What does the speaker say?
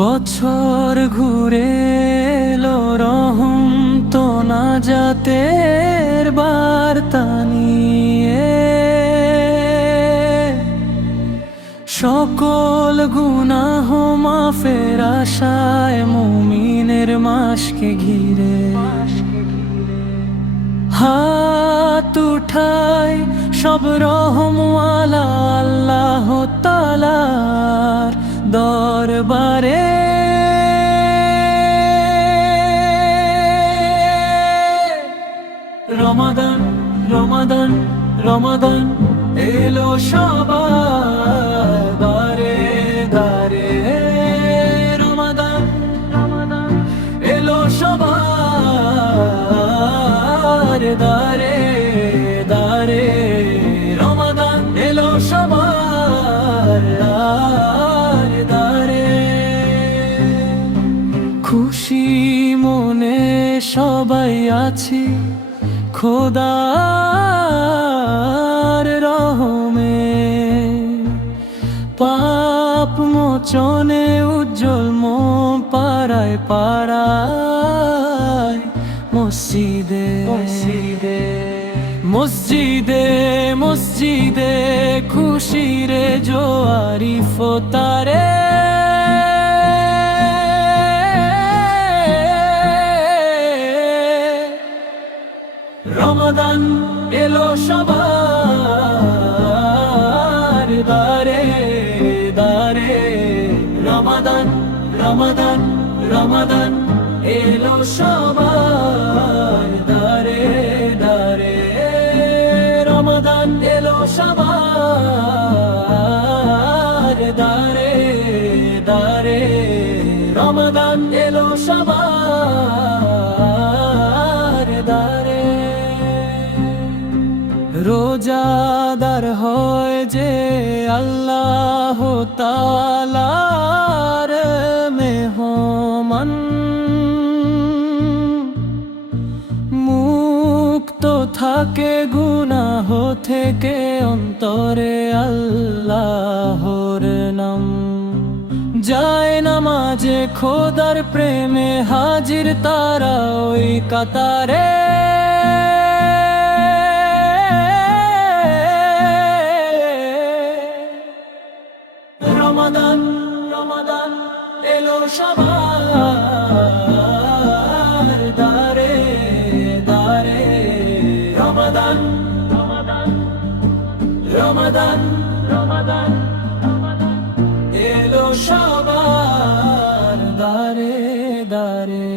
বছর ঘুরে এলো রহম তো না জাতের বার্তা নিয়ে, সকল গুনাহ মাফের আশায় মুমিনের মাসকে ঘিরে হাত উঠায় সব রহমওয়ালা আল্লাহ তাআলার দরবারে। রমাদান রমাদান রমাদান এলো সবার দারে দারে, রমাদান রমাদান এলো সবার দারে দারে, রমাদান এলো সবার দারে। খুশি মনে সবাই আছি খোদার রহমে, পাপ মোচনে উজ্জ্বল পাড়ায় পাড়ায় মসজিদে মসজিদে মসজিদে মসজিদে খুশিরে জোয়ারি ফোতারে। রমাদান এলো সবার দারে দারে, রমাদান রমাদান রমাদান এলো সবার দারে দারে, রমাদান এলো সবার দারে দারে, রমাদান এলো সবার দারে। রোজাদার হয় যে আল্লাহ তাআলার মেহমান, মুক্ত থাকে গুনাহ থেকে অন্তরে আল্লাহর নাম। যায় নামাজে খোদার প্রেমে হাজির তারা ওই কাতারে। রমাদান রমাদান এলো সবার দারে দারে, রমাদান রমাদান রমাদান রমাদান এলো সবার দারে দারে।